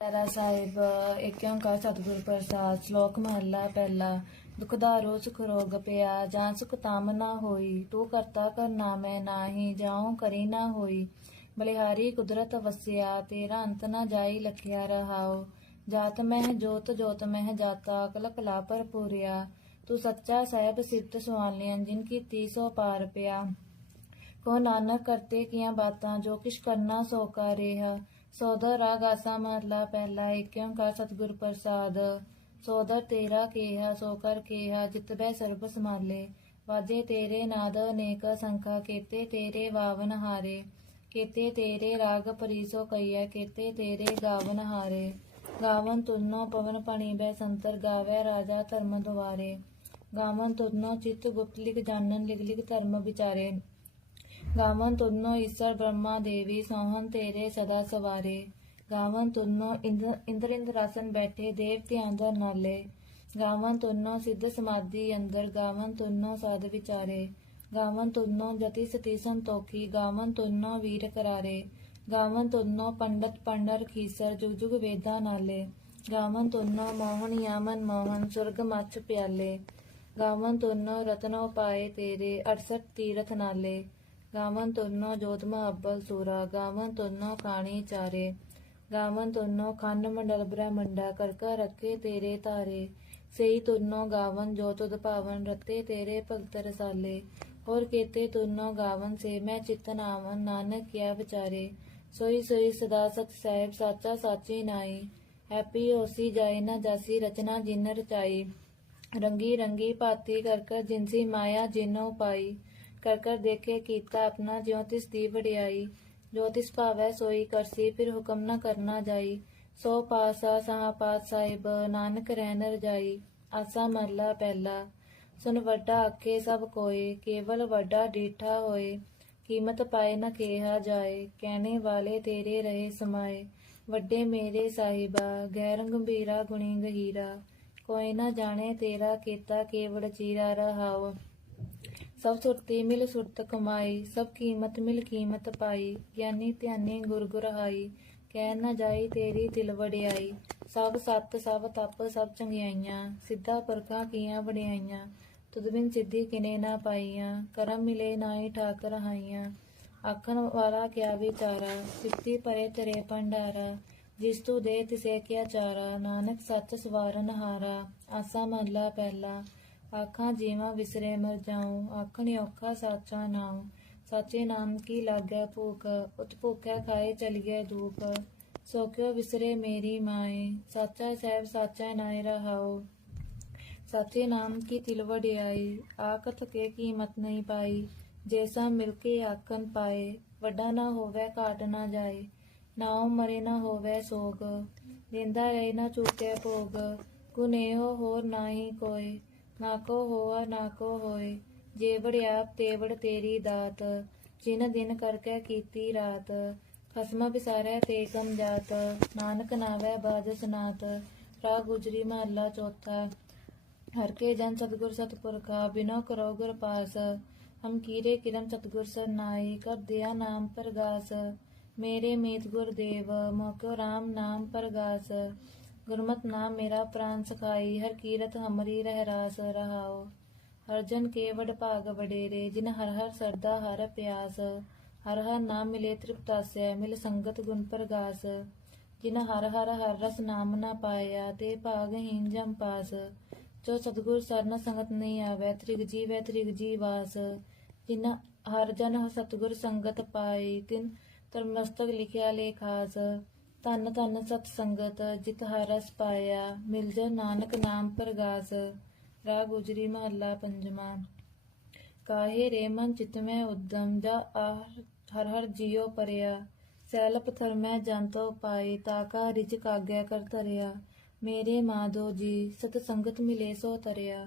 ਤੇਰਾ ਸਾਹਿਬ ਇੱਕ ਓੰਕਾਰ ਸਤਿਗੁਰ ਪ੍ਰਸਾਦ, ਸ਼ਲੋਕ ਮਹੱਲਾ ਪਹਿਲਾ ਦੁਖਦਾਰੋ ਸੁਖ ਰੋਗ ਪਿਆ, ਜਾਂ ਸੁਖ ਤਾਮ ਨਾ ਹੋਈ, ਤੂੰ ਕਰਤਾ ਕਰਨਾ ਮੈਂ ਨਾਹੀ, ਜਾਉ ਕਰੀ ਨਾ ਹੋਈ। ਬਲਿਹਾਰੀ ਕੁਦਰਤ ਵਸਿਆ, ਤੇਰਾ ਅੰਤ ਨਾ ਜਾਈ ਲਖਿਆ ਰਹਾਓ ਜਾਤ ਮਹਿ ਜੋਤ ਜੋਤ ਮਹਿ ਜਾਤਾ, ਕਲਕ ਪਰ ਪੂਰਿਆ ਤੂੰ ਸੱਚਾ ਸਾਹਿਬ ਸਿਫਤ ਸੁਆਲਿਆਂ ਜਿਨ ਕੀ ਤੀਸੋ ਪਾਰ ਪਿਆ। ਕੋ ਨਾਨਕ ਕਰਤੇ ਕੀਆਂ ਬਾਤਾਂ, ਜੋ ਕਿਛ ਕਰਨਾ ਸੋ ਕਾ ਰੇਹਾ। ਸੋਦਰ ਰਾਗ ਆਸਾ ਮਹਲਾ ਪਹਿਲਾ, ਏਕ ਓੰਕਾਰ ਸਤਿਗੁਰ ਪ੍ਰਸਾਦ। ਸੋਦਰ ਤੇਰਾ ਕੇਹਾ, ਸੋ ਕਰ ਕੇਹਾ, ਜਿਤ ਬੈ ਸਰਬ ਸਮਾਲੇ ਵਾਜੇ ਤੇਰੇ ਨਾਦ ਅਨੇਕ, ਸੰਖਾ ਕੇਤੇ ਤੇਰੇ ਵਾਵਨ ਹਾਰੇ। ਕੇਤੇ ਤੇਰੇ ਰਾਗ ਪਰੀਸੋ ਕਈਆ ਕੇਤੇ ਤੇਰੇ ਗਾਵਨ ਹਾਰੇ। ਗਾਵਨ ਤੁਲਨੋ ਪਵਨ ਪਣੀ ਬੈ ਸੰਤਰ ਗਾਵੇ ਰਾਜਾ ਧਰਮ ਦੁਆਰੇ। ਗਾਵਨ ਤੁਲਨੋ ਚਿਤ ਗੁਪਤ ਲਿਖ ਜਾਣਨ, ਲਿਖ ਲਿਖ ਧਰਮ ਵਿਚਾਰੇ। ਗਾਵਨ ਤੁਨੋ ਈਸ਼ਰ ਬ੍ਰਹਮਾ ਦੇਵੀ, ਸੋਹਣ ਤੇਰੇ ਸਦਾ ਸਵਾਰੇ। ਗਾਵਨ ਤੁਨੋ ਇੰਦਰ ਇੰਦਰ ਇੰਦਰਾਸਨ ਬੈਠੇ ਦੇਵਤਿਆਂ ਦਾ ਨਾਲੇ। ਗਾਵਨ ਤੁਨੋ ਸਿੱਧ ਸਮਾਧੀ ਅੰਦਰ, ਗਾਵਨ ਤੁਨੋ ਸਾਧ ਵਿਚਾਰੇ। ਗਾਵਨ ਤੁਨੋ ਜਤੀ ਸਤੀ ਸੰਤੋਖੀ, ਗਾਵਨ ਤੁਨੋ ਵੀਰ ਕਰਾਰੇ। ਗਾਵਨ ਤੁਨੋ ਪੰਡਤ ਪੰਡਰ ਖੀਸਰ, ਜੁਗ ਜੁਗ ਵੇਦਾਂ ਨਾਲੇ। ਗਾਵਨ ਤੁਨੋ ਮੋਹਨ ਯਾਮਨ ਮੋਹਨ, ਸੁਰਗ ਮੱਛ ਪਿਆਲੇ। ਗਾਵਨ ਤੁਨੋ ਰਤਨੋ ਪਾਏ ਤੇਰੇ 68 ਤੀਰਥ ਨਾਲੇ। ਗਾਵਨ ਤੁਰਨੋ ਜੋਤਮਾ ਅੱਬਲ ਸੂਰਾ, ਗਾਵਨ ਤੁਰਨੋ ਕਾਣੀ ਚਾਰੇ, ਗਾਵਨ ਤੁਰਨੋ ਖੰਡ ਮੰਡਲ ਬ੍ਰਹਮੰਡਾ, ਕਰਕਾ ਰੱਖੇ ਤੇਰੇ ਤਾਰੇ ਸਈ ਤੁਰਨੋ ਗਾਵਨ ਜੋ ਤੁਧ ਭਾਵਨ ਰਤੇ ਤੇਰੇ ਭਗਤ ਰਸਾਲੇ, ਹੋਰ ਕੇਤੇ ਤੁਰਨੋ ਗਾਵਨ ਸੇ ਮੈਂ ਚਿਤਨ ਆਵਨ ਨਾਨਕ ਕਿਆ ਵਿਚਾਰੇ, ਸੋਈ ਸੋਈ ਸਦਾ ਸਤ ਸਾਹਿਬ ਸਾਚਾ ਸਾਚੀ ਨਾਈ, ਹੈਪੀ ਹੋਸੀ ਜਾਏ ਨਾ ਜਾਸੀ ਰਚਨਾ ਜਿਨ ਰਚਾਈ, ਰੰਗੀ ਰੰਗੀ ਭਾਤੀ ਕਰ ਕਰ ਜਿਨਸੀ ਮਾਇਆ ਜਿਨੋ ਪਾਈ ਕਰ ਕਰ ਦੇਖੇ ਕੀਤਾ ਆਪਣਾ, ਜਿਉ ਤਿਸ ਦੀ ਵਡਿਆਈ, ਜੋ ਤਿਸ ਭਾਵੈ ਸੋਈ ਕਰਸੀ, ਫਿਰ ਹੁਕਮ ਨਾ ਕਰਨਾ ਜਾਈ। ਸੋ ਪਾਸਾ ਸਾਹ ਪਾਤ ਸਾਹਿਬ, ਨਾਨਕ ਰਹਿਨ ਰਜਾਈ ਆਸਾ ਮਰਲਾ ਪਹਿਲਾ। ਸੁਨ ਵੱਡਾ ਆਖੇ ਸਭ ਕੋਏ, ਕੇਵਲ ਵੱਡਾ ਡੀਠਾ ਹੋਏ। ਕੀਮਤ ਪਾਏ ਨਾ ਕਿਹਾ ਜਾਏ, ਕਹਿਣੇ ਵਾਲੇ ਤੇਰੇ ਰਹੇ ਸਮਾਏ। ਵੱਡੇ ਮੇਰੇ ਸਾਹਿਬਾ, ਗੈਰ ਗੰਭੀਰਾ ਗੁਣੀ ਗਹੀਰਾ। ਕੋਈ ਨਾ ਜਾਣੇ ਤੇਰਾ ਕੀਤਾ ਕੇਵੜ ਚੀਰਾ ਰਹਾਉ ਸਭ ਸੁਰਤੀ ਮਿਲ ਸੁਰਤ ਕਮਾਈ, ਸਭ ਕੀਮਤ ਮਿਲ ਕੀਮਤ ਪਾਈ, ਗਿਆਨੀ ਧਿਆਨੀ ਗੁਰ ਗੁਰਹਾਈ, ਕਹਿ ਨਾ ਜਾਈ ਤੇਰੀ ਦਿਲ ਵਡਿਆਈ, ਸਭ ਸੱਤ, ਸਭ ਤਪ, ਸਭ ਚੰਗਿਆਈਆਂ, ਸਿੱਧਾ ਪਰਖਾਂ ਕੀਆਂ ਵਡਿਆਈਆਂ, ਤੁਧ ਬਿਨ ਸਿੱਧੀ ਕਿਨੇ ਨਾ ਪਾਈਆਂ, ਕਰਮ ਮਿਲੇ ਨਾਹੀ ਠਾਕ ਰਹਾਈਆਂ ਆਖਣ ਵਾਲਾ ਕਿਆ ਵਿਚਾਰਾ ਸਿੱਤੀ ਪਰੇ ਤੇਰੇ ਭੰਡਾਰਾ, ਜਿਸ ਤੂੰ ਦੇ ਤਿਸੇ ਕਿਆ ਚਾਰਾ, ਨਾਨਕ ਸੱਚ ਸਵਾਰਨ ਹਾਰਾ, ਆਸਾ ਮਹਲਾ ਪਹਿਲਾ ਆਖਾਂ ਜੀਵਾਂ ਵਿਸਰੇ ਮਰ ਜਾਉ, ਆਖਣ ਔਖਾ ਸਾਚਾ ਨਾਉ। ਸਾਚੇ ਨਾਮ ਕੀ ਲਾਗੈ ਭੂਖ ਉਤ ਭੁਖੈ ਖਾਏ ਚਲੀਐ ਦੁਖ ਸੋ ਕਿਉ ਵਿਸਰੇ ਮੇਰੀ ਮਾਏ, ਸਾਚਾ ਸਾਹਿਬ ਸਾਚਾ ਨਾਇ ਰਹਾਉ। ਸਾਚੇ ਨਾਮ ਕੀ ਤਿਲ ਵਡਿਆਈ ਆਕਤ ਕੇ ਕੀਮਤ ਨਹੀਂ ਪਾਈ। ਜੈਸਾ ਮਿਲ ਕੇ ਆਖਣ ਪਾਏ, ਵੱਡਾ ਨਾ ਹੋਵੇ, ਘਾਟ ਨਾ ਜਾਏ। ਨਾਉ ਮਰੇ ਨਾ ਹੋਵੇ ਸੋਗ ਦਿੰਦਾ ਰਹੇ ਨਾ ਚੂਕੇ ਭੋਗ। ਗੁਨੇਹੋ ਹੋਰ ਨਾਹੀ ਕੋਏ ਨਾ ਕੋ ਹੋਆ, ਨਾ ਕੋ ਹੋਏ, ਜੇ ਵੜਿਆਪ ਤੇਵੜ ਤੇਰੀ ਦਾਤ, ਜਿਨ ਦਿਨ ਕਰਕੇ ਕੀਤੀ ਰਾਤ, ਖਸਮ ਵਿਸਾਰੈ ਤੇ ਕਮ ਜਾਤ, ਨਾਨਕ ਨਾਵੇ ਬਾਜ ਸਨਾਤ ਰਾ ਗੁਜਰੀ ਮਹੱਲਾ ਚੌਥਾ। ਹਰ ਕੇ ਜਨ ਸਤਗੁਰ ਸਤਪੁਰਖਾ, ਬਿਨੋ ਕਰੋ ਗੁਰ ਪਾਸ, ਹਮ ਕੀਰੇ ਕਿਰਮ ਸਤਗੁਰ ਸਰਨਾਈ, ਕਰ ਦਿਆ ਨਾਮ ਪ੍ਰਗਾਸ, ਮੇਰੇ ਮੀਤ ਗੁਰਦੇਵ ਮੋਕੋ RAM ਨਾਮ ਪ੍ਰਗਾਸ। ਗੁਰਮਤਿ ਨਾਮ ਮੇਰਾ ਪ੍ਰਾਨ ਸਖਾਈ, ਹਰ ਕੀਰਤ ਹਮਰੀ ਰਹਿ ਰਾਸ ਰਹਾਓ ਹਰਜਨ ਕੇ ਵਡ ਭਾਗ ਵਡੇਰੇ, ਜਿਨ ਹਰ ਹਰ ਸਰਦਾ ਹਰ ਪਿਆਸ। ਹਰ ਹਰ ਨਾਮ ਮਿਲੇ ਤ੍ਰਿਪਤਾਸੈ ਮਿਲ ਸੰਗਤ ਗੁਣ ਪ੍ਰਗਾਸ। ਜਿਨ ਹਰ ਹਰ ਹਰ ਰਸ ਨਾਮ ਨਾ ਪਾਇਆ, ਤੇ ਭਾਗਹੀਨ ਜਮ ਪਾਸ। ਜੋ ਸਤਗੁਰ ਸਰਨ ਸੰਗਤ ਨਹੀਂ ਆਵੈ, ਤ੍ਰਿਗ ਜੀਵੈ ਤ੍ਰਿਗ ਜੀਵਾਸ ਜਿਨ ਹਰ ਜਨ ਸਤਗੁਰ ਸੰਗਤ ਪਾਈ ਤਿਨ ਤਰਮਸਤਕ ਲਿਖਿਆ ਲੇਖਾਸ। ਧੰਨ ਧੰਨ ਸਤ ਸੰਗਤ, ਜਿਤ ਹਰਸ ਪਾਇਆ, ਮਿਲ ਜਾ ਨਾਨਕ ਨਾਮ ਪ੍ਰਗਾਸ ਰਾ ਗੁਜਰੀ ਮਹੱਲਾ ਪੰਜਵਾਂ। ਕਾਹੇ ਰੇ ਮਨ ਚਿਤ ਮੈਂ ਉਦਮ, ਜਾ ਆਹ ਹਰ ਹਰ ਜੀਉ ਪਰਿਆ, ਸੈਲ ਪਥਰ ਮੈਂ ਜੰਤੋ ਪਾਈ ਤਾਕਾ ਰਿਜ ਕਾਗਿਆ ਕਰ ਧਰਿਆ। ਮੇਰੇ ਮਾਧੋ ਜੀ, ਸਤ ਸੰਗਤ ਮਿਲੇ ਸੋ ਤਰਿਆ।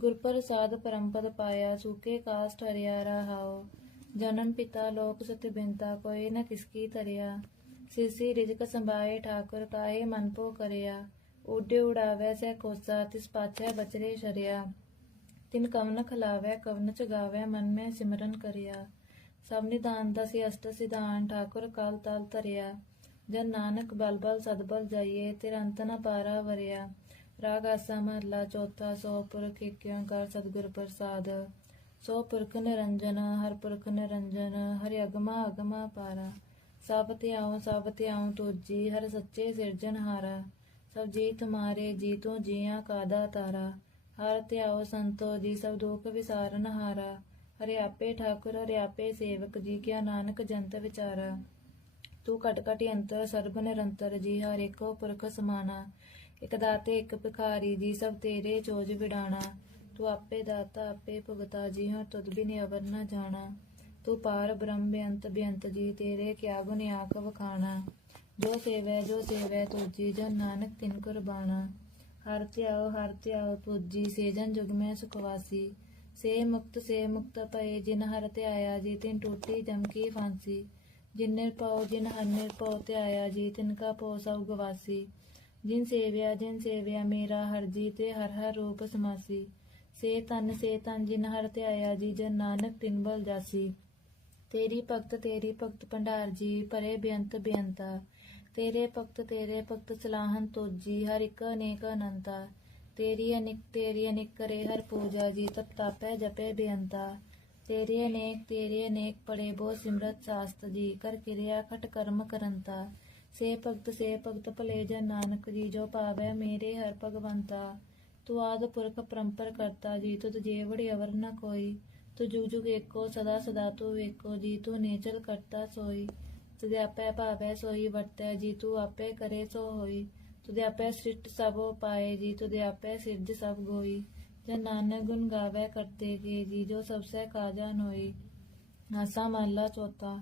ਗੁਰ ਪ੍ਰਸਾਦ ਪਰਮਪਦ ਪਾਇਆ, ਸੂਕੇ ਕਾਸ ਹਰਿਆ ਰਹਾਓ ਜਨਮ ਪਿਤਾ ਲੋਕ ਸਤ ਬਿੰਤਾ ਕੋਏ ਨ ਕਿਸਕੀ ਤਰਿਆ ਸਿਸੀ ਰਿਜਕ ਸੰਭਾਏ ਠਾਕੁਰ ਕਾਹੇ ਮਨ ਪੋ ਕਰਿਆ ਉਡੇ ਉਡਾਵੈ ਸੈ ਕੋਸਾ, ਤਿਸ ਪਾਛੈ ਬਚਰੇ ਤਿਨ ਕਵਨ ਖਲਾਵੈ, ਕਵਨ ਚ ਗਾਵੈ ਮਨ ਮੈਂ ਸਿਮਰਨ ਕਰਿਆ। ਸਭ ਨਿਦਾਨ ਦਸਿ ਅਸ਼ਟ ਸਿਧਾਨ, ਠਾਕੁਰ ਕਾਲ ਤਲ ਧਰਿਆ। ਜਨ ਨਾਨਕ ਬਲ ਬਲ ਸਦਬਲ ਜਾਈਏ, ਤੇਰਾ ਅੰਤ ਨ ਪਾਰਾ ਵਰਿਆ। ਰਾਗ ਆਸਾ ਮਹਲਾ ਚੌਥਾ, ਸੋ ਪੁਰਖ ਏਕ ਓੰਕਾਰ ਸਤਿਗੁਰ ਪ੍ਰਸਾਦ। ਸੋ ਪੁਰਖ ਨਿਰੰਜਨ, ਹਰ ਪੁਰਖ ਨਿਰੰਜਨ, ਹਰਿ ਅਗਮਾ ਅਗਮਾ ਪਾਰਾ। ਸਭ ਧਿਆਉ ਸਭ ਧਿਆਉ ਤੁਜੀ ਹਰ ਸੱਚੇ ਸਿਰਜਣਹਾਰਾ ਸਭ ਜੀ ਤੁਮਾਰੇ ਜੀ ਤੋਂ ਜੀਆਂ ਕਾਦਾ ਤਾਰਾ। ਹਰ ਧਿਆਉ ਸੰਤੋ ਜੀ, ਸਭ ਦੁਖ ਵਿਸਾਰਨ ਹਾਰਾ। ਹਰਿ ਆਪੇ ਠਾਕੁਰ, ਹਰਿ ਆਪੇ ਸੇਵਕ ਜੀ, ਕਿਆ ਨਾਨਕ ਜੰਤ ਵਿਚਾਰਾ। ਤੂੰ ਘਟ ਕਟ ਅੰਤਰ, ਸਰਬ ਨਿਰੰਤਰ ਜੀ, ਹਰ ਏਕੋ ਪੁਰਖ ਸਮਾਨਾ। ਇਕ ਦਾਤੇ, ਇਕ ਭਿਖਾਰੀ ਜੀ, ਸਭ ਤੇਰੇ ਚੋਜ ਵਿਡਾਣਾ ਤੂੰ ਆਪੇ ਦਾਤਾ, ਆਪੇ ਭੁਗਤਾ ਜੀ ਹਾਂ ਤੁਧ ਵੀ ਅਵਰ ਨਾ ਜਾਣਾ। ਤੂੰ ਪਾਰ ਬ੍ਰਹਮ ਬੇਅੰਤ ਬੇਅੰਤ ਜੀ, ਤੇਰੇ ਕਿਆ ਗੁਣ ਆਖ ਵਖਾਣਾ। ਜੋ ਸੇਵੈ ਜੋ ਸੇਵੈ ਤੁਜੀ, ਜਨ ਨਾਨਕ ਤਿਨ ਕੁਰਬਾਨਾ ਹਰ ਧਿਆਓ ਹਰ ਧਿਆਓ ਤੁਜੀ, ਸੇਜਨ ਜੁਗ ਮੈਂ ਸੁਖਵਾਸੀ ਸੇ ਮੁਕਤ ਸੇ ਮੁਕਤ ਪਏ, ਜਿਨ ਹਰ ਧਿਆਇਆ ਜੀ, ਤਿਨ ਟੂਟੀ ਜਮਕੀ ਫਾਂਸੀ। ਜਿਨ ਨਿਰਭਉ, ਜਿਨ ਹਰ ਨਿਰਭਉ ਧਿਆਇਆ ਜੀ, ਤਿਨ ਕਾ ਪੋ ਸਭ ਗਵਾਸੀ। ਜਿਨ ਸੇਵਿਆ ਜਿਨ ਸੇਵਿਆ ਮੇਰਾ ਹਰ ਜੀ, ਤੇ ਹਰ ਹਰ ਰੂਪ ਸਮਾਸੀ। ਸੇ ਤਨ ਸੇ ਤਨ ਜਿਨ ਹਰ ਧਿਆਇਆ ਜੀ, ਜਨ ਨਾਨਕ ਤਿਨ ਬਲ ਜਾਸੀ। ਤੇਰੀ ਭਗਤ ਤੇਰੀ ਭਗਤ ਭੰਡਾਰ ਜੀ, ਭਰੇ ਬੇਅੰਤ ਬੇਅੰਤਾ। ਤੇਰੇ ਭਗਤ ਤੇਰੇ ਭਗਤ ਸਲਾਹਨ ਤੋਜੀ, ਹਰ ਇੱਕ ਅਨੇਕ ਅਨੰਤਾ। ਤੇਰੀ ਅਨਿਕ ਤੇਰੀ ਅਨਿਕ ਕਰੇ ਹਰ ਪੂਜਾ ਜੀ, ਤਪ ਤਾਪੈ ਜਪੇ ਬੇਅੰਤਾ। ਤੇਰੇ ਅਨੇਕ ਤੇਰੇ ਅਨੇਕ ਪੜੇ ਬੋ ਸਿਮਰਤ ਸਾਸਤ ਜੀ, ਕਰ ਕਿਰਿਆ ਖਟ ਕਰਮ ਕਰੰਤਾ। ਸੇ ਭਗਤ ਸੇ ਭਗਤ ਭਲੇ ਜਨ ਨਾਨਕ ਜੀ, ਜੋ ਪਾਵੈ ਮੇਰੇ ਹਰ ਭਗਵੰਤਾ। ਤੂੰ ਆਦ ਪੁਰਖ ਪਰੰਪਰ ਕਰਤਾ ਜੀ, ਤੁਧ ਜੇਵੜੀ ਅਵਰ ਨ ਕੋਈ। ਤੂੰ ਜੁਗ ਜੁਗ ਏਕੋ, ਸਦਾ ਸਦਾ ਤੂੰ ਏਕੋ ਜੀ ਤੂੰ ਨੇਚਲ ਕਰਤਾ ਸੋਈ। ਤੁਦੇ ਆਪੇ ਭਾਵੈ ਸੋਈ ਵਰਤੈ, ਜੀ ਤੂੰ ਆਪੇ ਕਰੇ ਸੋ ਹੋਈ। ਤੁਦੇ ਆਪੇ ਸ੍ਰਿਸ਼ਟ ਸਭੋ ਪਾਏ, ਜੀ ਤੁਦੇ ਆਪੇ ਸਿਰਜ ਸਭ ਗੋਈ। ਜਨ ਨਾਨਕ ਗੁਣ ਗਾਵੇ ਕਰਤੇ ਜੀ ਜੀ ਜੋ ਸਭ ਸੇ ਕਾਜਾ ਨੋਈ। ਆਸਾ ਮਹਲਾ ਚੌਥਾ,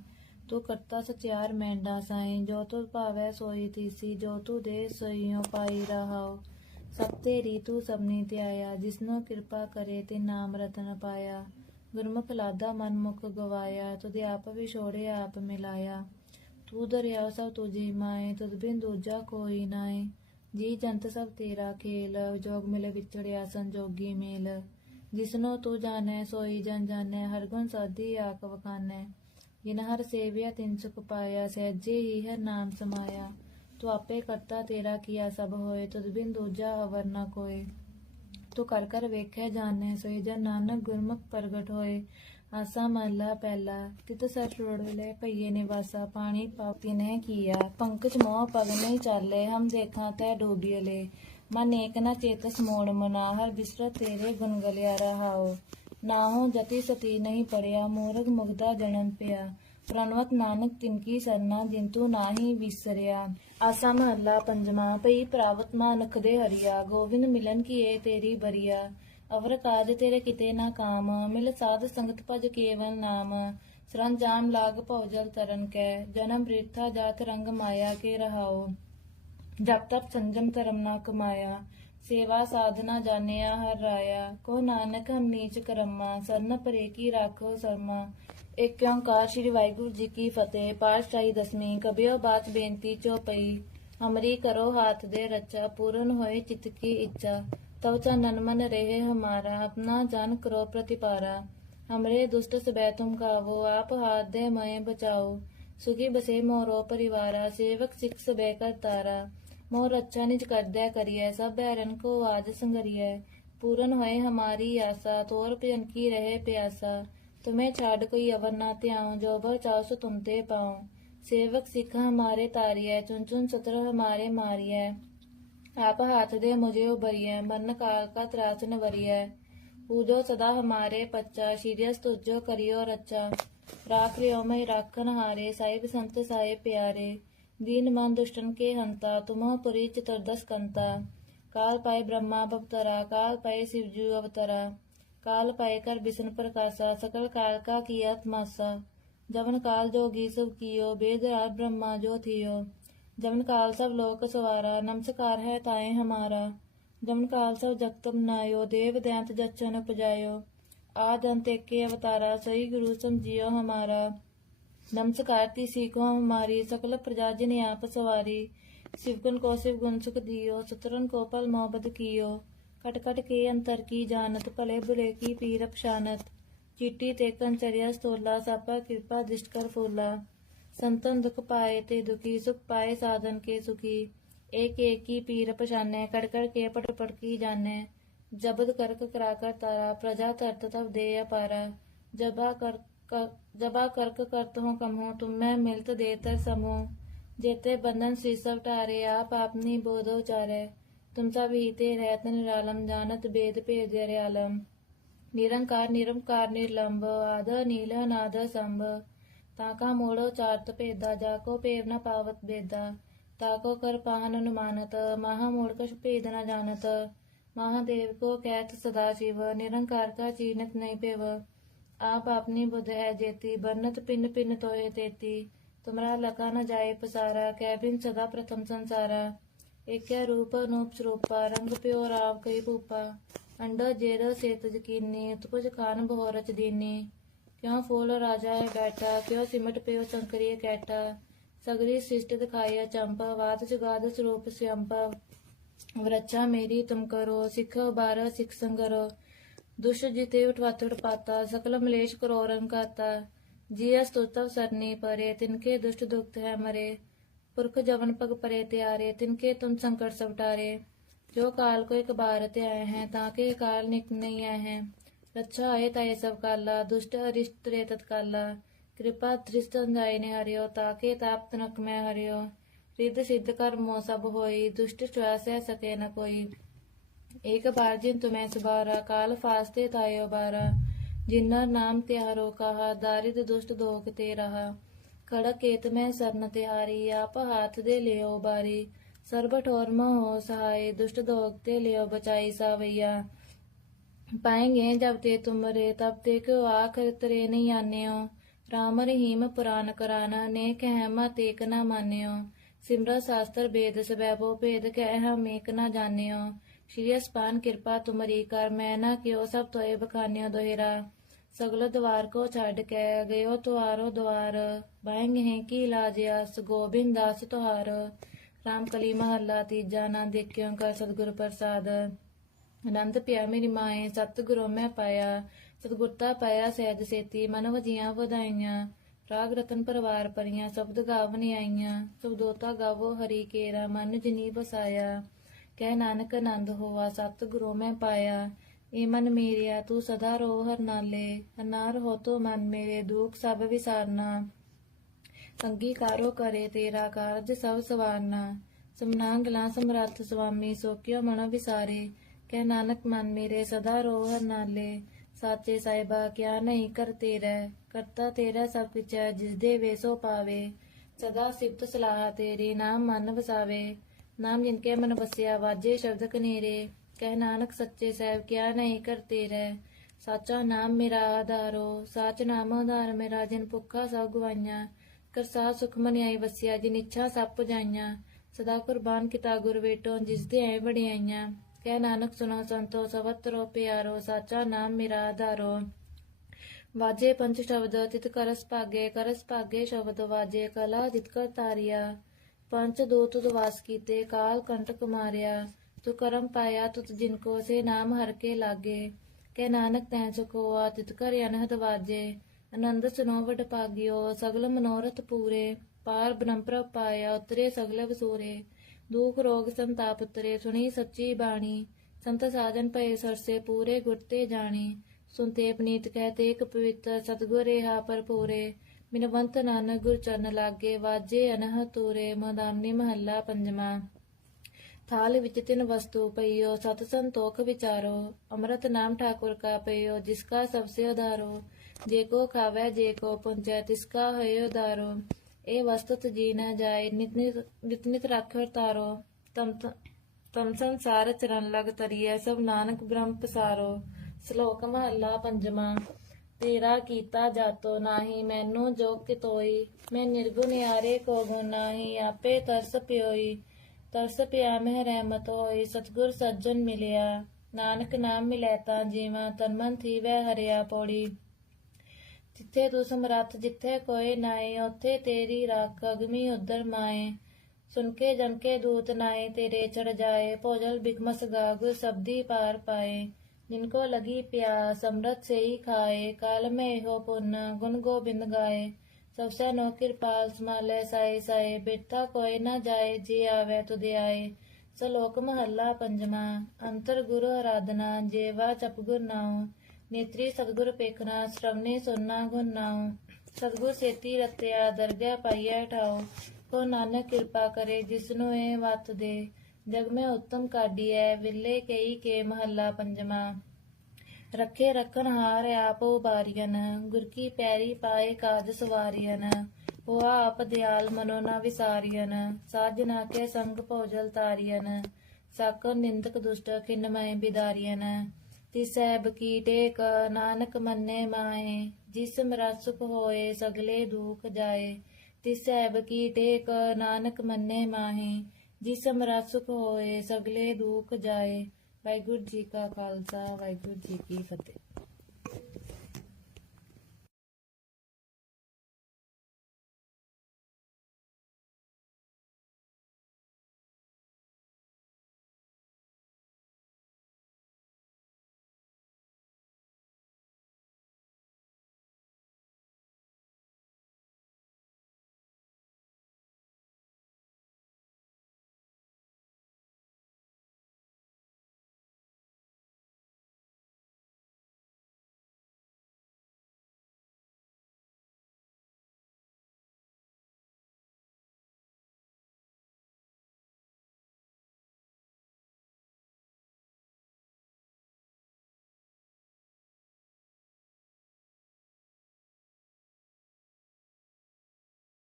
ਤੂੰ ਕਰਤਾ ਸਚਿਆਰ ਮੈਂਡਾ ਸਾਈ। ਜੋ ਤੂੰ ਭਾਵੈ ਸੋਈ ਤੀਸੀ, ਜੋ ਤੂੰ ਦੇ ਸੋਈਓ ਪਾਈ ਰਹਾਓ। ਸਭ ਤੇਰੀ ਤੂੰ ਸਭਨੀ ਤੇ ਆਇਆ ਜਿਸਨੂੰ ਕਿਰਪਾ ਕਰੇ ਤੇ ਨਾਮ ਰਤਨ ਪਾਇਆ। ਗੁਰਮੁਖ ਲਾਦਾ ਮਨ ਮੁਖ ਗਵਾਇਆ ਤੁਦੇ ਆਪ ਵਿਛੋੜੇ ਆਪ ਮਿਲਾਇਆ। ਤੂੰ ਦਰਿਆ ਸਭ ਤੁਝੇ ਮਾਏ, ਤੁਧ ਬਿਨ ਦੂਜਾ ਕੋਈ ਨਾਏ। ਜੀ ਜੰਤ ਸਭ ਤੇਰਾ ਖੇਲ, ਜੋਗ ਮਿਲ ਵਿਛੜਿਆ ਸੰਜੋਗੀ ਮੇਲ। ਜਿਸਨੋ ਤੂੰ ਜਾਣੈ, ਸੋਈ ਜਨ ਜਾਣੈ, ਹਰ ਗੁਣ ਸਾਧੀ ਆਕ ਵਖਾਨੈ। ਜਿਨ ਹਰ ਸੇਵਿਆ, ਤਿਨ ਸੁਖ ਪਾਇਆ, ਸਹਿਜੇ ਹੀ ਹੈ ਨਾਮ ਸਮਾਇਆ। ਤੂੰ ਆਪੇ ਕਰਤਾ ਤੇਰਾ ਕੀਆ ਸਭ ਹੋਏ, ਤੁਧ ਬਿਨ ਦੂਜਾ ਅਵਰ ਨਾ ਕੋਏ। ਤੂੰ ਕਰ ਕਰ ਵੇਖੈ ਜਾਣੈ ਸੋਈ ਜਨ ਨਾਨਕ ਗੁਰਮੁਖ ਪ੍ਰਗਟ ਹੋਏ। ਆਸਾ ਮਹਲਾ ਪਹਿਲਾ ਤਿਤ ਸਰ ਰੋੜਲੇ ਪਈਏ ਨੇ ਵਾਸਾ ਪਾਣੀ ਪਾਪੀ ਨੇ ਕੀਆ। ਪੰਕਜ ਮੋਹ ਪਗ ਨਹੀਂ ਚਾਲੇ, ਹਮ ਦੇਖਾਂ ਤੈ ਡੂਬੀਲੇ ਮਨ ਏਕ ਨਾ ਚੇਤਸ ਮੋੜ ਮਨਾ, ਹਰ ਬਿਸਰਤ ਤੇਰੇ ਗੁਣ ਗਲਿਆ ਰਹਾਓ ਨਾਹੋ ਜਤੀ ਸਤੀ ਨਹੀਂ ਪੜਿਆ, ਮੂਰਖ ਮੁਗਦਾ ਜਨਮ ਪਿਆ। ਪ੍ਰਣਵਤ ਨਾਨਕ ਤਿਨਕੀ ਸਰਨਾ ਜਿੰਤੂ ਨਾਹੀ ਵਿਸਰਿਆ। ਆਸਾ ਮਹੱਲਾ ਪੰਜਵਾਂ ਪਈ ਪ੍ਰਾਵਤ ਮਾਨਕ ਦੇ ਹਰੀਆ ਗੋਬਿੰਦ ਮਿਲਨ ਕੀ ਤੇਰੀ ਬਰੀਆ। ਅਵਰ ਕਾਜ ਤੇਰੇ ਕਿਤੇ ਨਾ ਕਾਮ, ਮਿਲ ਸਾਧ ਸੰਗਤ ਭਜ ਕੇਵਲ ਨਾਮ। ਸਰੰਜਾਮ ਲਾਗ ਭਉਜਲ ਤਰਨ ਕੈ, ਜਨਮ ਬ੍ਰਿਥਾ ਜਾਤ ਰੰਗ ਮਾਇਆ ਕੇ ਰਹਾਓ ਜਪ ਤਪ ਸੰਜਮ ਧਰਮ ਨਾ ਕਮਾਇਆ। ਸੇਵਾ ਸਾਧਨਾ ਜਾਣਿਆ ਹਰ ਰਾਇਆ, ਕੋ ਨਾਨਕ ਨੀਚ ਕਰਮਾ, ਸਰਨ ਪਰੇ ਕੀ ਰਾਖੋ ਸਰਮਾ। ਇੱਕ ਓੰਕਾਰ ਸ੍ਰੀ ਵਾਹਿਗੁਰੂ ਜੀ ਕੀ ਫਤਿਹ ਪਾਠਸ਼ਾਹੀ ਦਸਵੀਂ ਕਬਿਓ ਬਾਤ ਬੇਨਤੀ ਚੋਪਈ। ਹਮਰੀ ਕਰੋ ਹਾਥ ਦੇ ਰੱਚਾ, ਪੂਰਨ ਹੋਏ ਚਿਤ ਕੀ ਇੱਛਾ। ਤਵਚਾ ਨਨਮਨ ਰਹੇ ਹਮਾਰਾ, ਆਪਣਾ ਜਨ ਕਰੋ ਪ੍ਰਤੀਪਾਰਾ। ਹਮਰੇ ਦੁਸ਼ਟ ਸਬੈ ਤੁਮ ਕਾਵੋ, ਆਪ ਹਾਥ ਦੇ ਮਏ ਬਚਾਓ। ਸੁਖੀ ਬਸੇ ਮੋਰੋ ਪਰਿਵਾਰਾ, ਸੇਵਕ ਸਿੱਖ ਸਬੈ ਕਰਤਾਰਾ। मोर अच्छा निज कर दे करिए सब बैरन को आज संगरिए पूरन होए हमारी आशा तोर भजन की रहे प्यासा तुम्हें छाड़ कोई अवर ना त्याऊं जो भर चाहो सो तुम ते पाऊं सेवक सिख हमारे तारिय चुन चुन सत्र हमारे मारिय आप हाथ दे मुझे उबरिय मन काल का त्रास न वरिय पूजो सदा हमारे पच्चा शीरियस तुझो करियो रच्चा राख रियो मैं राखन हारे साहिब संत साहिब प्यारे दीन मन दुष्टन के हंता तुम पुरी चतुर्दश कंता काल पाए ब्रह्मा भवतरा काल पाए शिवजू अवतरा काल पाए कर विष्णु प्रकाशा सकल काल का किया तमासा जवन काल जोगी सब कियो वेद राज ब्रह्मा जो थियो जमन काल सब लोक सवारा नमस्कार है ताए हमारा जमन काल सब जगत बनायो देव दैंत जचन उपजायो आद अंत एके अवतारा सही गुरु समझियो हमारा नमस्कार ती सीखो हमारी सकल प्रजा जिन आप सवारी शिवगुण को शिव गुण सुख दियो सतरन को पल मोहब्बत कियो कट कट के अंतर की जानत भले बुरे की पीर पशानत चीटी ते कंचरिया स्तोला सापा कृपा दृष्ट कर फूला ਸੰਤਨ ਦੁਖ ਪਾਏ ਤੇ ਦੁਖੀ ਸੁਖ ਪਾਏ ਸਾਧਨ ਕੇ ਸੁਖੀ ਏਕ ਏਕੀ ਪੀਰ ਪਛਾਨੈ ਕੜ ਕੜ ਕੇ ਪਟ ਪਟ ਕੀ ਜਾਣੈ ਜਬਦ ਕਰਕ ਕਰਾ ਕਰ ਤਾਰਾ ਪ੍ਰਜਾ ਤਰਤ ਤਬ ਦੇ ਅਪਾਰਾ ਜਬਾ ਕਰ जबा कर्क करत हूँ कम हूँ तुम्हें मिलत देत समूह जेते बंधन श्री सब टारे आप आपनी बोध उचारे तुमसा भीते रहत निरालम जानत भेद भेद आलम निरंकार निरंकार निर्लंब आद नील नाद संभ ताका मोड़ो चारत भेदा जाको पेर न पावत भेदा ताको कर पाहन अनुमानत महा मूर्ख भेद न जानत महादेव को कहत सदा शिव निरंकार का चीनत नहीं पेव आप अपनी बुध है जेती बरनत पिन पिन तोहे तेती ਤੁਮਰਾ ਲਕਾ ਨ ਜਾਏ ਪਸਾਰਾ ਕੈਬਿਨ ਸਦਾ ਪ੍ਰਥਮ ਸੰਸਾਰਾ ਏਕੈ ਰੂਪ ਅਨੂਪ ਸਰੂਪਾ ਰੰਗ ਪਿਓ ਰਾਵ ਕਈ ਭੂਪਾ ਅੰਡ ਜੇਦ ਸੇਤ ਜਕੀਨੀ ਉਤਪਜ ਖਾਨ ਬਹੋਰਚ ਦੀਨੀ ਕਿਉ ਫੂਲ ਰਾਜਾ ਹੈ ਬੈਠਾ ਕਿਉ ਸਿਮਟ ਪਿਓ ਸੰਕਰੀਏ ਕੈਟਾ ਸਗਰੀ ਸਿਸ਼ਟ ਦਿਖਾਇਆ ਚੰਪਾ ਬਾਤ ਜੁਗਾਦ ਸਰੂਪ ਸਿਅੰਪਾ ਵਰਚਾ ਮੇਰੀ ਤੁਮ ਕਰੋ ਸਿੱਖ ਬਾਰ ਸਿੱਖ ਸੰਗਰੋ दुष्ट जिते उठवाथ पाता सकल मलेश करोर अंकाता जिया स्तोतव सरनी परे, तिनके दुष्ट दुख है मरे। पुरख जवन पग परे त्यारे, तिनके तुम संकट सवटारे। जो काल को एक बार आए हैं, ताके काल निक नहीं आए हैं। रक्षा आए ताए सब काला, दुष्ट अरिष्ट रे तत्काला। कृपा धृष्ट अंजाय ने हरियो, ताके ताप तनक में हरियो। रिद सिद्ध कर मो सब होई, दुष्ट श्वास सके न कोई। एक बार जिन तुम्हें सबारा काल फास्ते तायो बारा जिन्ना नाम त्यारो कहा दारिद दुष्ट दोखते रहा ਖੜਕ ਕੇਤ ਮੈਂ ਸਰਨ ਤਿਹਾਰੀ, ਆਪ ਹਾਥ ਦੇ ਲਿਓ ਬਾਰੀ। ਸਰਬ ਠੋਰ ਮੋ ਸਹਾਈ ਦੁਸ਼ਟ ਦੋਗ ਤੇ ਲਿਓ ਬਚਾਈ ਸਾਵਈਆ। ਪਾਏਂਗੇ ਜਬ ਤੇ ਤੁਮਰੇ, ਤਬ ਤੇ ਕੋ ਆਖਰ ਤਰੇ ਨਹੀਂ ਆਨਿਓ। ਰਾਮ ਰਹੀਮ ਪੁਰਾਨ ਕਰਾਨਾ ਨੇ ਕਹਿਮਾ ਤੇਕ ਨਾ ਮਾਨਿਓ। ਸਿਮਰਾ ਸ਼ਾਸਤਰ ਬੇਦ ਸਬੈਬੋ ਭੇਦ, ਕਹਿ ਹਮ ਏਕ ਨਾ ਜਾਣਿਓ। ਸ਼੍ਰੀ ਅਸਪਾਨ ਕਿਰਪਾ ਤੁਮਰੀ ਕਰ, ਮੈਂ ਨਾ ਕਿਉ ਸਭ ਤੋਏ ਬਖਾਨਿਆ ਦੋਹਿਰਾ। ਸਗਲ ਦਵਾਰ ਕੋ ਛੱਡ ਕੇ ਗਇਓ ਤੁਆਰੋ ਦਵਾਰ। ਬਾਇੰਗ ਹੈ ਕੀ ਲਾਜਿਆਸ ਗੋਬਿੰਦ ਦਾਸ ਤੁਹਾਰ। ਰਾਮ ਕਲੀ ਮਹੱਲਾ ਤੀਜਾ, ਨਾ ਦੇਖਿਓ ਕਰ ਸਤਿਗੁਰ ਪ੍ਰਸਾਦ। ਆਨੰਦ ਪਿਆ ਮੇਰੀ ਮਾਏ, ਸਤਿਗੁਰੂ ਮੈਂ ਪਾਇਆ। ਸਤਿਗੁਰਤਾ ਪਾਇਆ ਸਹਿਜ ਸੇਤੀ, ਮਨ ਵਜੀਆਂ ਵਧਾਈਆਂ। ਰਾਗ ਰਤਨ ਪਰਵਾਰ ਪਰੀਆਂ, ਸ਼ਬਦ ਗਾਵਨ ਆਈਆਂ ਸਬਦੋਤਾ ਗਾਵੋ ਹਰੀ ਕੇਰਾ, ਮਨ ਜਿਨੀ ਬਸਾਇਆ ਕਹਿ ਨਾਨਕ ਆਨੰਦ ਹੋਵਾ ਸਤਿਗੁਰੂ ਮੈਂ ਪਾਇਆ। ਏ ਮਨ ਮੇਰਿਆ, ਤੂੰ ਸਦਾ ਰੋ ਹਰ ਨਾਲੇ। ਹਨਾਰ ਹੋ ਤੋ ਮਨ ਮੇਰੇ, ਦੁਖ ਸਭ ਵਿਸਾਰਨਾ। ਸੰਗੀ ਕਾਰੋ ਕਰੇ ਤੇਰਾ ਕਾਰਜ ਸਭ ਸਵਾਰਨਾ। ਸਮਨਾਂਗਲਾ ਸਮਰੱਥ ਸੁਆਮੀ ਸੋਕਿਓ ਮਨ ਵਿਸਾਰੇ। ਕਹਿ ਨਾਨਕ ਮਨ ਮੇਰੇ, ਸਦਾ ਰੋ ਹਰ ਨਾਲੇ। ਸਾਚੇ ਸਾਹਿਬਾ, ਕਿਆ ਨਹੀਂ ਕਰ ਤੇਰਾ। ਕਰਤਾ ਤੇਰਾ ਸਭ ਕੁਛ ਹੈ ਜਿਸ ਦੇ ਵੇਸੋ ਪਾਵੇ। ਸਦਾ ਸਿਫਤ ਸਲਾਹ ਤੇਰੀ ਨਾਮ ਮਨ ਵਸਾਵੇ। ਨਾਮ ਜਿਨ ਕੇ ਮਨ ਵਸਿਆ, ਵਾਜੇ ਸ਼ਬਦ ਕਨੇਰੇ ਕਹਿ ਨਾਨਕ ਸੱਚੇ ਸਾਹਿਬ, ਕਿਆ ਨਹੀਂ ਕਰਤੇ ਰਹਿ। ਸਾਚਾ ਨਾਮ ਮੇਰਾ ਆਧਾਰੋ, ਸਾਚ ਨਾਮ ਆਧਾਰ ਮੇਰਾ, ਜਿਨ ਭੁੱਖਾ ਸਭ ਗਵਾਈਆਂ। ਕਰਸਾ ਸੁਖ ਮਨਿਆਈ ਵਸਿਆ, ਜਿਨ ਇੱਛਾ ਸਭ ਪੁਜਾਈਆਂ ਸਦਾ ਕੁਰਬਾਨ ਕੀਤਾ ਗੁਰ ਵੇਟੋ, ਜਿਸ ਦੇ ਐ ਵਡਿਆਈਆਂ। ਕਹਿ ਨਾਨਕ ਸੁਨੋ ਸੰਤੋ ਸਵਤਰੋ ਪਿਆਰੋ, ਸਾਚਾ ਨਾਮ ਮੇਰਾ ਆਧਾਰੋ। ਵਾਜੇ ਪੰਜ ਸ਼ਬਦ, ਤਿਤ ਕਰਸ ਭਾਗੇ ਕਰਸ ਭਾਗੇ ਸ਼ਬਦ ਵਾਜੇ, ਕਲਾ ਜਿਤ ਕਰ ਤਾਰਿਆ ਪੰਚ ਦੋ ਤੁਦ ਵਾਸ ਕੀਤੇ, ਕਾਲ ਕੰਟਕ ਮਾਰਿਆ, ਤੂ ਕਰਮ ਪਾਇਆ, ਤੁਤ ਜਿਨ ਕੋ ਸੇ ਨਾਮ ਹਰ ਕੇ ਲਾਗੇ। ਕਹਿ ਨਾਨਕ ਤੈਂ ਸੁਖੋ ਤਿਤ ਕਰ ਅਨਹਦ ਵਾਜੇ। ਆਨੰਦ ਸੁਨੋ ਵਡ ਭਾਗਿਓ, ਸਗਲ ਮਨੋਰਥ ਪੂਰੇ। ਪਾਰ ਬ੍ਰਹਮ ਪਾਇਆ, ਉਤਰੇ ਸਗਲ ਵਸੂਰੇ। ਦੁਖ ਰੋਗ ਸੰਤਾਪ ਉਤਰੇ, ਸੁਣੀ ਸੱਚੀ ਬਾਣੀ। ਸੰਤ ਸਾਜਨ ਪਏ ਸਰਸੇ, ਪੂਰੇ ਗੁਰਤੇ ਜਾਣੀ। ਸੁਨਤੇ ਪਨੀਤ ਕਹਤੇ ਇੱਕ ਪਵਿੱਤਰ, ਸਤਗੁਰ ਰਹਾ ਪਰਪੂਰੇ ਬਿਨਵੰਤ ਨਾਨਕ ਗੁਰ ਚਰਨ ਲਾਗੇ ਵਾਜੇ ਅਨਹ ਤੂਰੇ ਮਦਾਨੀ ਮਹੱਲਾ ਪੰਜਵਾਂ। ਥਾਲ ਵਿੱਚ ਤਿੰਨ ਵਸਤੂ ਪਈਓ, ਸਤ ਸੰਤੋਖ ਵਿਚਾਰੋ, ਅੰਮ੍ਰਿਤ ਨਾਮ ਠਾਕੁਰ ਕਾ ਪਈਓ, ਜਿਸ ਕਾ ਸਭ ਸੇ ਉਧਾਰੋ, ਜੇ ਕੋ ਖਾਵੇ, ਜੇ ਕੋ ਪੁੰਚੈ ਤਿਸ ਕਾ ਹੋਇ ਉਧਾਰੋ। ਇਹ ਵਸਤੁ ਜੀ ਨਾ ਜਾਏ, ਨਿਤ ਨਿਤ ਨਿਤ ਨਿਤ ਤਾਰੋ ਤਮ ਤਮ ਸੰਸਾਰ ਚਰਨ ਲਗ ਤਰੀਐ, ਸਭ ਨਾਨਕ ਬ੍ਰਹਮ ਪਸਾਰੋ। ਸ਼ਲੋਕ ਮਹੱਲਾ ਪੰਜਵਾਂ। ਤੇਰਾ ਕੀਤਾ ਜਾਤੋ ਨਾਹੀ, ਮੈਨੂੰ ਜੋ ਕਿਤੋਈ। ਮੈਂ ਨਿਰਗੁਣ ਯਾਰੇ ਕੋ ਗੁਣ ਨਾਹੀ, ਆਪੇ ਤਰਸ ਪਿਓਈ। ਤਰਸ ਪਿਆ ਮਹਿ ਰਹਿਮਤ ਹੋਈ, ਸਤਗੁਰ ਸੱਜਣ ਮਿਲਿਆ। ਨਾਨਕ ਨਾਮ ਮਿਲੈ ਤਾਂ ਜੀਵਾਂ ਤਨ ਮਨ ਥੀਵੈ ਹਰਿਆ ਪੌੜੀ। ਜਿੱਥੇ ਤੂੰ ਸਮਰੱਥ, ਜਿੱਥੇ ਕੋਈ ਨਾਏ ਉੱਥੇ ਤੇਰੀ ਰਾਖ ਅਗਮੀ ਉਦਰ ਮਾਏ। ਸੁਨ ਕੇ ਜਨ ਕੇ ਦੂਤ ਨਾਏ, ਤੇਰੇ ਚੜ ਜਾਏ, ਭੋਜਲ ਬਿਕਮਸ ਗਾਗ ਸਬਦੀ ਪਾਰ ਪਾਏ। जिनको लगी प्यास, अमृत से ही खाए, काल ਪੁੰਨ ਗੁਣ पुण्य, गुण गोबिंद गाए। ਨੋ नो कृपाल समाले साए साए बिरता कोई न जाए, जी आवे तुद आए। ਸਲੋਕ ਮਹੱਲਾ ਪੰਜਵਾਂ ਅੰਤਰ ਗੁਰ ਆਰਾਧਨਾ ਜੇਵਾ ਚਪ ਗੁਰ ਨਾਉ ਨੇਤਰੀ ਸਤਗੁਰ ਪੇਖਣਾ ਸ਼ਰਵਨੇ ਸੋਨਾ ਗੁਣ ਨਾਉ ਸਤਗੁਰ ਸੇਤੀ ਰਤਿਆ ਦਰਗਹਿ ਪਾਈਐ ਠਾਉ ਕੋ ਨਾਨਕ ਕਿਰਪਾ ਕਰੇ ਜਿਸ ਨੂੰ ਇਹ ਵਤ ਦੇ ਜਗ ਮੈਂ ਉੱਤਮ ਕਾਢੀਐ ਵਿਲੇ ਕਈ ਕੇ ਮਹੱਲਾ ਪੰਜਵਾਂ। ਰੱਖੇ ਰੱਖਣ ਹਾਰ ਆਪ ਉਬਾਰੀਅਨ ਗੁਰ ਕੀ ਪੈਰੀ ਪਾਏ ਕਾਜ ਸਵਾਰੀਅਨ। ਉਹ ਆਪ ਦਿਆਲ ਮਨੋ ਨਾ ਵਿਸਾਰੀਅਨ ਸਾਜਨਾ ਕੇ ਸੰਗ ਭੋਜਲ ਤਾਰੀਅਨ। ਸਾਕਰ ਨਿੰਦਕ ਦੁਸ਼ਟ ਖਿਨ ਮੈਂ ਬਿਦਾਰੀਅਨ। ਤਿਸੈ ਬਕੀ ਟੇਕ, ਨਾਨਕ ਮੰਨੇ ਮਾਏ। ਜਿਸ ਮਰਾ ਸੁਖ ਹੋਏ, ਸਗਲੇ ਦੁਖ ਜਾਏ। ਤਿਸੈ ਬਕੀ ਟੇਕ, ਨਾਨਕ ਮੰਨੇ ਮਾਹੇ। ਜਿਸ ਮਰਾ ਸੁਖ ਹੋਏ ਸਗਲੇ ਦੁਖ ਜਾਏ। ਵਾਹਿਗੁਰੂ ਜੀ ਕਾ ਖਾਲਸਾ, ਵਾਹਿਗੁਰੂ ਜੀ ਕੀ ਫਤਿਹ।